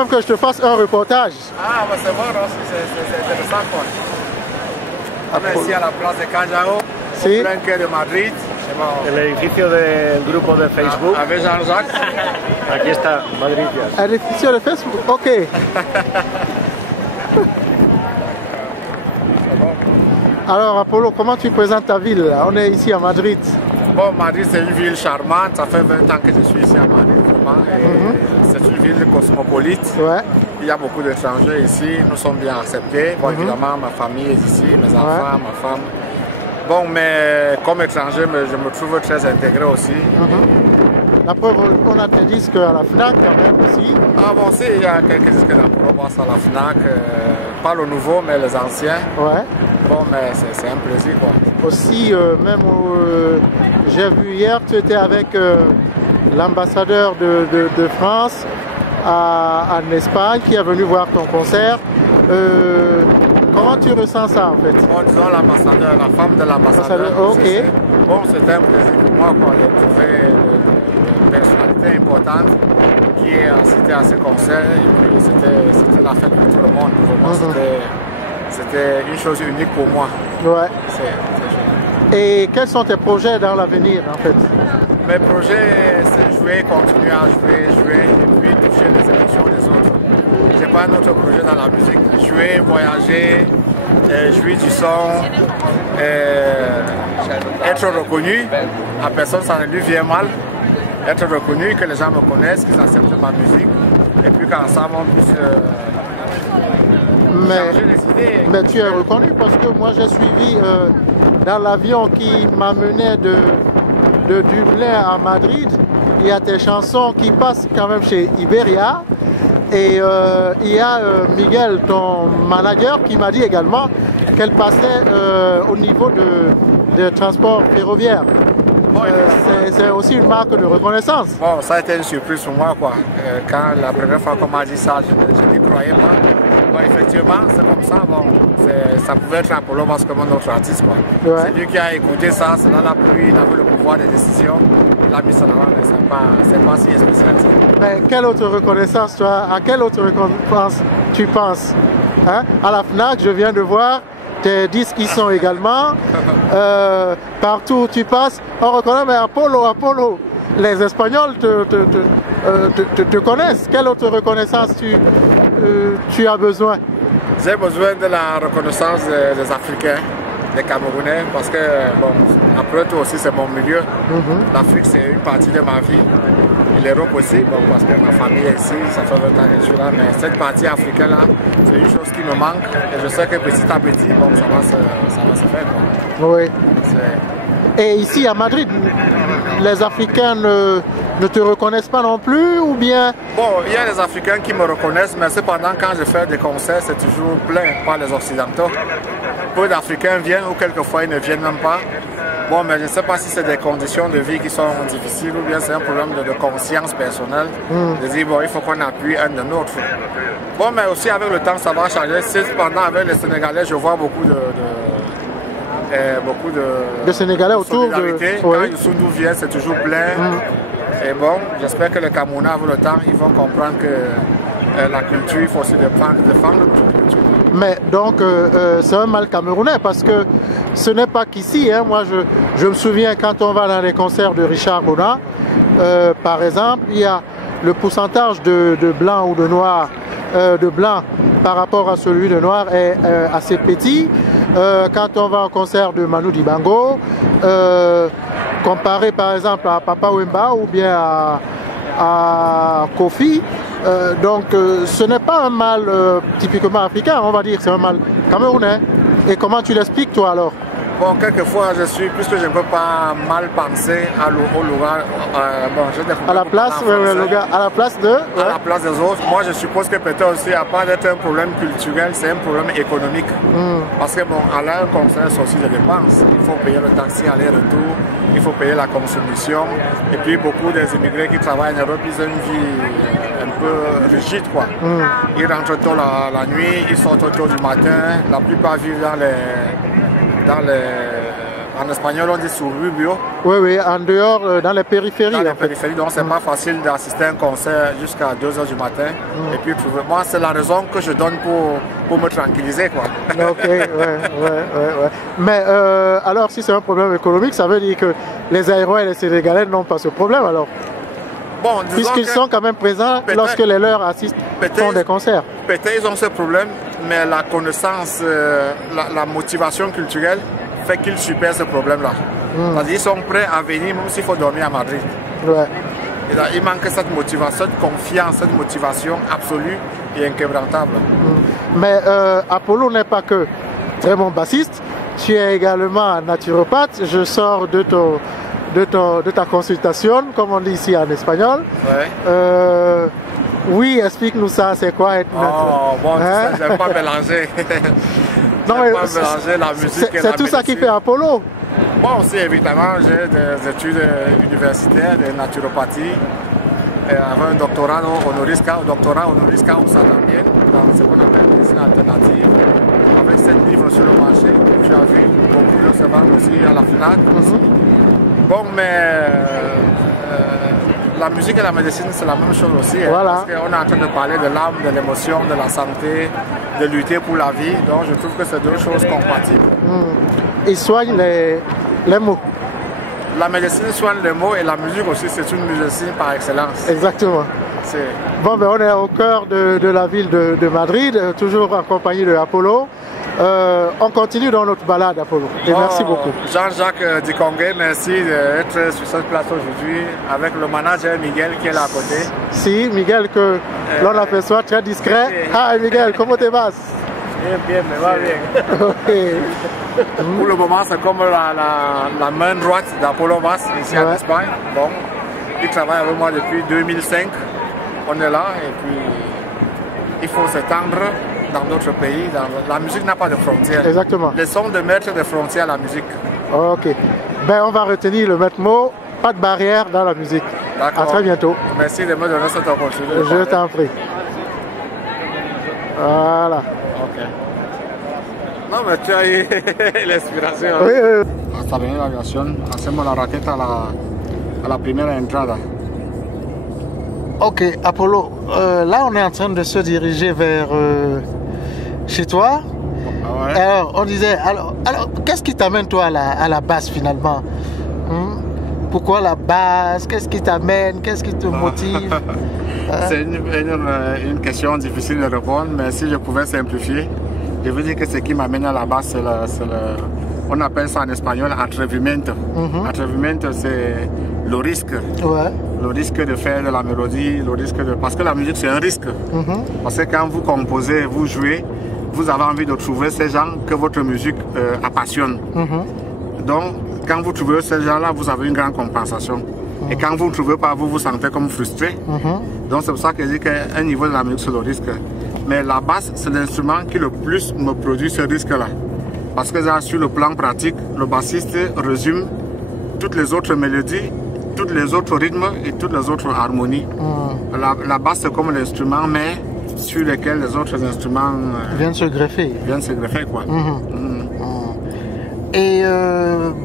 même que je te fasse un reportage. Ah, bah c'est bon, c'est intéressant quoi. On est ici à la place de Callao, Sí. au plein cœur de Madrid. El edificio del grupo de Facebook. Avec Jean-Jacques. Aquí está, Madrid. Un edificio de Facebook, ok. Alors Apollo, comment tu présentes ta ville là? On est ici à Madrid. Bon, Madrid c'est une ville charmante, ça fait 20 ans que je suis ici à Madrid vraiment. C'est une ville cosmopolite. Ouais. Il y a beaucoup d'étrangers ici, nous sommes bien acceptés. Bon, évidemment, ma famille est ici, mes enfants, ma femme. Bon, mais comme étranger, je me trouve très intégré aussi. La preuve, on a des disques à la FNAC quand même aussi. Ah bon, si, il y a quelques disques d'Apollo à la FNAC, pas le nouveau, mais les anciens. Ouais. Bon, mais c'est un plaisir quoi. Aussi, même j'ai vu hier, tu étais avec l'ambassadeur de France en Espagne qui est venu voir ton concert. Comment tu ressens ça en fait? Bon, disons l'ambassadeur, la femme de l'ambassadeur. Ok. Bon, c'était un plaisir pour moi quoi, de trouver une personnalité importante qui est assistée à ce concert. Et puis c'était la fête pour tout le monde. Pour moi, c'était une chose unique pour moi. Ouais. C'est chouette. Et quels sont tes projets dans l'avenir en fait? Mes projets, c'est jouer, continuer à jouer, et puis toucher les émotions des autres. J'ai pas un autre projet dans la musique. Jouer, voyager, jouer du son, être reconnu. À personne, ça ne lui vient mal. Être reconnu, que les gens me connaissent, qu'ils acceptent ma musique. Et puis qu'ensemble, on puisse changer les idées. Mais tu es reconnu parce que moi j'ai suivi dans l'avion qui m'amenait de Dublin à Madrid. Il y a tes chansons qui passent quand même chez Iberia. Et il y a Miguel, ton manager, qui m'a dit également qu'elle passait au niveau de transport ferroviaire. Bon, c'est aussi une marque de reconnaissance. Bon, ça a été une surprise pour moi quoi. Quand la première fois qu'on m'a dit ça, je n'y croyais pas. Bon, effectivement, c'est comme ça. Bon, ça pouvait être Apollo parce que mon autre artiste quoi. Ouais. C'est lui qui a écouté ça, c'est là lui, il avait le pouvoir de décision. Il a mis ça là, mais c'est pas si spécial ça. Mais quelle autre reconnaissance à quelle autre reconnaissance tu penses hein? À la FNAC, je viens de voir tes disques qui sont également. Partout où tu passes, on reconnaît, mais Apollo, les Espagnols te connaissent. Quelle autre reconnaissance tu as besoin? J'ai besoin de la reconnaissance des Africains, des Camerounais, parce que, bon, après tout aussi c'est mon milieu. L'Afrique c'est une partie de ma vie. Et l'Europe aussi, bon, parce que ma famille est ici, ça fait 20 ans que je suis là, mais cette partie africaine là, c'est une chose qui me manque. Et je sais que petit à petit, bon, ça va se faire. Quoi. Oui. Et ici à Madrid, les Africains ne te reconnaissent pas non plus ou bien? Bon, il y a des Africains qui me reconnaissent, mais cependant quand je fais des concerts, c'est toujours plein par les Occidentaux. Peu d'Africains viennent ou quelquefois ils ne viennent même pas. Bon, mais je ne sais pas si c'est des conditions de vie qui sont difficiles ou bien c'est un problème de conscience personnelle. De dire, bon, il faut qu'on appuie un de l'autre. Bon, mais aussi avec le temps, ça va changer. Cependant, avec les Sénégalais, je vois beaucoup de Sénégalais autour de... Quand Youssou N'Dour vient, c'est toujours plein. Et bon, j'espère que les Camerounais, avec le temps, ils vont comprendre que la culture, il faut aussi défendre notre culture. Mais donc, c'est un mal camerounais parce que ce n'est pas qu'ici. Hein. Moi, je me souviens quand on va dans les concerts de Richard Bona, par exemple, il y a le pourcentage de blanc ou de noir, de blanc par rapport à celui de noir est assez petit. Quand on va au concert de Manu Dibango, comparé par exemple à Papa Wemba ou bien à Kofi, donc ce n'est pas un mal typiquement africain, on va dire, c'est un mal camerounais. Et comment tu l'expliques toi alors? Bon, quelquefois je suis, puisque je ne peux pas mal penser au lugar, bon, je à la place, à la place de... À la place des autres. Moi je suppose que peut-être aussi, à part d'être un problème culturel, c'est un problème économique. Parce que bon, aller à un concert, c'est aussi des dépenses. Il faut payer le taxi aller-retour, il faut payer la consommation. Et puis beaucoup des immigrés qui travaillent en Europe, ils ont une vie un peu rigide quoi. Ils rentrent tôt la nuit, ils sortent tôt du matin, la plupart vivent En espagnol, on dit suburbio. Oui, oui, en dehors, dans les périphéries. Dans les en fait. périphéries, donc c'est pas facile d'assister à un concert jusqu'à 2 h du matin. Et puis, moi, c'est la raison que je donne pour me tranquilliser, quoi. Ok, ouais. Mais alors, si c'est un problème économique, ça veut dire que les Aérois et les Sénégalais n'ont pas ce problème, alors? Bon, puisqu'ils sont quand même présents lorsque les leurs assistent, font des concerts. Peut-être ils ont ce problème, mais la connaissance, la motivation culturelle fait qu'ils supèrent ce problème-là. C'est-à-dire qu'ils sont prêts à venir même s'il faut dormir à Madrid. Ouais. Et là, il manque cette motivation, cette confiance, cette motivation absolue et inquébrantable. Mais Apollo n'est pas que très bon bassiste, tu es également naturopathe. Je sors de ta consultation, comme on dit ici en espagnol. Ouais. Oui, explique-nous ça, c'est quoi être naturopathe? Bon, hein? Je n'aime pas mélanger. Non, mais pas mélanger la musique et la c'est tout ça qui fait Apollo. Bon, aussi, évidemment, j'ai des études universitaires de naturopathie. Avec un doctorat honoris causa también, dans ce qu'on appelle médecine alternative, avec 7 livres sur le marché, tu as vu, beaucoup de se vendent aussi à la FNAC. Bon, mais la musique et la médecine, c'est la même chose aussi. Voilà. Parce qu'on est en train de parler de l'âme, de l'émotion, de la santé, de lutter pour la vie. Donc, je trouve que c'est deux choses compatibles. Ils soignent les mots. La médecine soigne les mots et la musique aussi, c'est une médecine par excellence. Exactement. Bon, ben, on est au cœur de la ville de Madrid, toujours en compagnie de Apollo. On continue dans notre balade, Apollo. Et merci beaucoup. Jean-Jacques Dikongué, merci d'être sur cette place aujourd'hui avec le manager Miguel qui est là à côté. Si, Miguel, que l'on aperçoit très discret. Ah, Miguel, comment te vas? Bien, me va bien. Okay. Pour le moment, c'est comme la main droite d'Apollo Bass ici en Espagne. Bon, il travaille avec moi depuis 2005. On est là et puis il faut s'étendre dans d'autres pays. La musique n'a pas de frontières. Exactement. Laissons de mettre des frontières à la musique. Ok. Ben, on va retenir le maître mot. Pas de barrière dans la musique. À très bientôt. Merci de me donner cette opportunité. Je t'en prie. Voilà. Ok. No, me estoy ahí la inspiración. Hasta venir la aviación, hacemos la raqueta a la primera entrada. Ok, Apollo, là on est en train de se diriger vers chez toi. Ah ouais. Alors, on disait, alors qu'est-ce qui t'amène toi à la basse finalement? Pourquoi la basse? Qu'est-ce qui t'amène? Qu'est-ce qui te motive? C'est une question difficile de répondre, mais si je pouvais simplifier, je veux dire que ce qui m'amène à la basse, on appelle ça en espagnol atrevimiento. Atrevimiento, c'est le risque. Ouais. Le risque de faire de la mélodie, parce que la musique c'est un risque. Parce que quand vous composez, vous jouez, vous avez envie de trouver ces gens que votre musique appassionne. Donc, quand vous trouvez ces gens-là, vous avez une grande compensation. Et quand vous ne trouvez pas, vous vous sentez comme frustré. Donc, c'est pour ça que je dis qu'un niveau de la musique, c'est le risque. Mais la basse, c'est l'instrument qui le plus me produit ce risque-là. Parce que là, sur le plan pratique, le bassiste résume toutes les autres mélodies, tous les autres rythmes et toutes les autres harmonies. La basse, c'est comme l'instrument, mais sur lequel les autres instruments viennent se greffer. Quoi. Et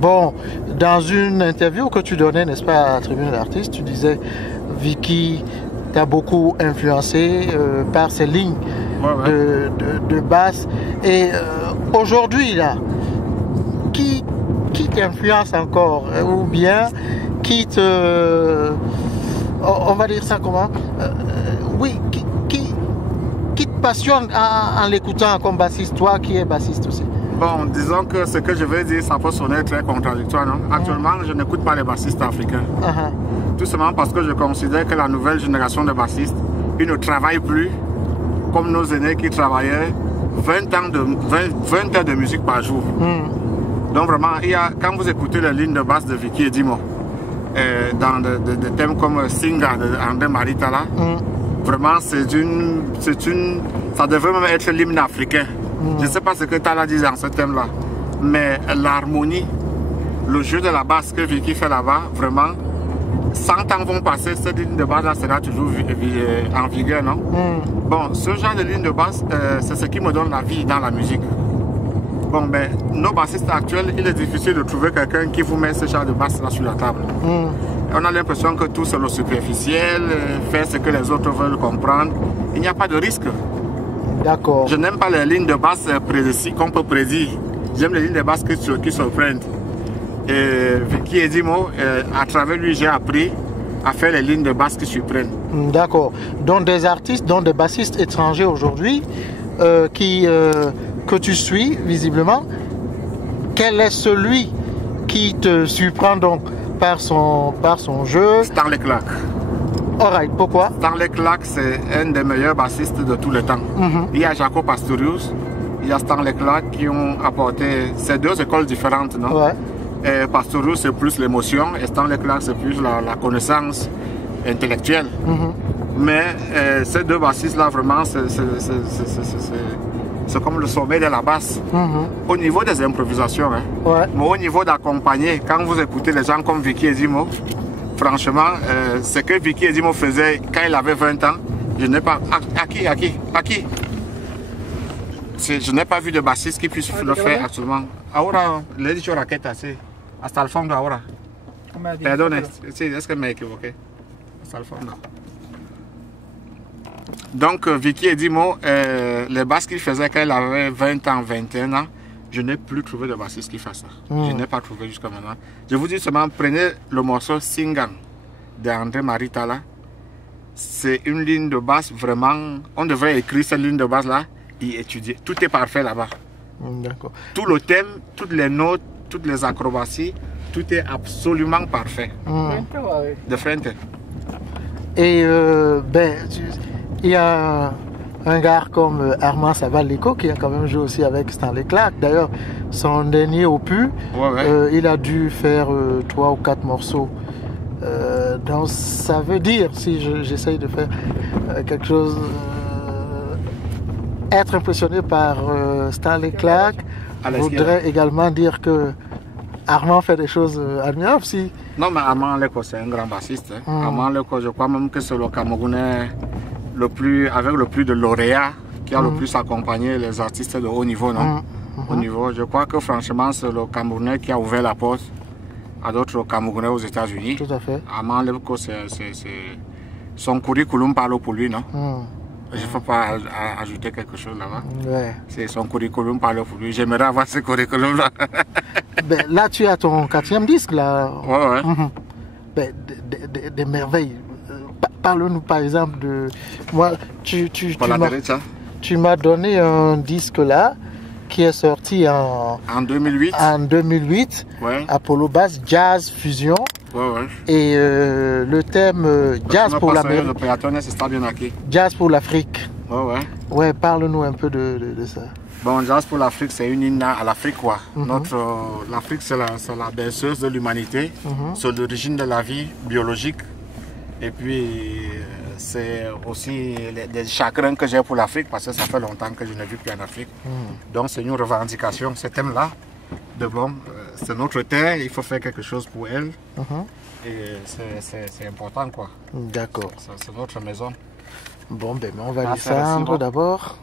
bon, dans une interview que tu donnais, n'est-ce pas, à la Tribune d'Artistes, tu disais Vicky t'a beaucoup influencé par ses lignes de basse. Et aujourd'hui, là, qui t'influence encore? Ou bien qui te... on va dire ça comment? Oui, qui te passionne en l'écoutant comme bassiste, toi qui es bassiste aussi? Bon, disons que ce que je veux dire, ça peut sonner très contradictoire, non? Actuellement, je n'écoute pas les bassistes africains. Tout simplement parce que je considère que la nouvelle génération de bassistes, ils ne travaillent plus comme nos aînés qui travaillaient 20 heures de musique par jour. Donc vraiment, quand vous écoutez les lignes de basse de Vicky et Dimo, dans des thèmes comme Singa de André Maritala, vraiment ça devrait même être l'hymne africain. Je ne sais pas ce que Tala dit dans ce thème-là, mais l'harmonie, le jeu de la basse que Vicky fait là-bas, vraiment, 100 ans vont passer, cette ligne de basse-là sera toujours en vigueur, non? Bon, ce genre de ligne de basse, c'est ce qui me donne la vie dans la musique. Bon, ben, nos bassistes actuels, il est difficile de trouver quelqu'un qui vous met ce genre de basse là sur la table. On a l'impression que tout c'est le superficiel, faire ce que les autres veulent comprendre. Il n'y a pas de risque. D'accord. Je n'aime pas les lignes de basse qu'on peut prédire. J'aime les lignes de basse qui surprennent. Et Vicky Edimo, à travers lui, j'ai appris à faire les lignes de basse qui surprennent. D'accord. Donc des artistes, donc des bassistes étrangers aujourd'hui que tu suis visiblement, quel est celui qui te surprend donc par son jeu? Stanley Clarke. Alright, pourquoi? Stanley Clarke, c'est un des meilleurs bassistes de tout le temps. Il y a Jaco Pastorius, il y a Stanley Clarke qui ont apporté ces deux écoles différentes, non? Ouais. Et Pastorius, c'est plus l'émotion et Stanley Clarke, c'est plus la connaissance intellectuelle. Mais ces deux bassistes-là, vraiment, c'est comme le sommet de la basse. Au niveau des improvisations, hein. Ouais. Mais au niveau d'accompagner, quand vous écoutez les gens comme Vicky Edimo, franchement, ce que Vicky Edimo faisait quand il avait 20 ans, je n'ai pas... À qui je n'ai pas vu de bassiste qui puisse le faire actuellement. Ahora, le he dicho raqueta, sí. Hasta el fondo ahora. Perdone, sí, es que me equivoqué. Hasta el fondo. Donc, Vicky Edimo, les basses qu'il faisait quand il avait 20 ans, 21 ans, je n'ai plus trouvé de bassiste qui fasse ça. Je n'ai pas trouvé jusqu'à maintenant. Je vous dis seulement, prenez le morceau Singan d'André Maritala. C'est une ligne de basse vraiment... On devrait écrire cette ligne de basse là et étudier. Tout est parfait là-bas. D'accord. Tout le thème, toutes les notes, toutes les acrobaties, tout est absolument parfait. De frente. Et il y a un gars comme Armand Saval-Leco qui a quand même joué aussi avec Stanley Clarke. D'ailleurs, son dernier opus, il a dû faire 3 ou 4 morceaux. Donc ça veut dire, si j'essaye de faire quelque chose, être impressionné par Stanley Clarke, voudrait également dire que Armand fait des choses admirables. Si... Non, mais Armand Leco, c'est un grand bassiste. Hein. Armand Leco, je crois même que c'est le Camerounais avec le plus de lauréats qui a le plus accompagné les artistes de haut niveau. Non? Au niveau, je crois que franchement, c'est le Camerounais qui a ouvert la porte à d'autres Camerounais aux États-Unis. Tout à fait. Armand Leco, son curriculum parle pour lui, non? Je ne faut pas ajouter quelque chose là-bas. Ouais. C'est son curriculum parle pour lui. J'aimerais avoir ce curriculum-là. Ben, là, tu as ton 4e disque, là. Ouais. Ben, des merveilles. Parle-nous, par exemple, de... Moi, tu m'as donné un disque là, qui est sorti en 2008. En 2008, ouais. Apollo Bass, Jazz Fusion. Ouais. Et le thème Jazz pour l'Amérique. Jazz pour l'Afrique. Ouais, parle-nous un peu de ça. Bon, Jazz pour l'Afrique, c'est une hymne à l'Afrique, quoi. L'Afrique, c'est la berceuse de l'humanité, c'est l'origine de la vie biologique. Et puis, c'est aussi des chagrins que j'ai pour l'Afrique, parce que ça fait longtemps que je n'ai vu plus en Afrique. Donc, c'est une revendication, ce thème-là. De bon, c'est notre terre, il faut faire quelque chose pour elle. Et c'est important, quoi. D'accord. C'est notre maison. Bon, ben, on va descendre d'abord.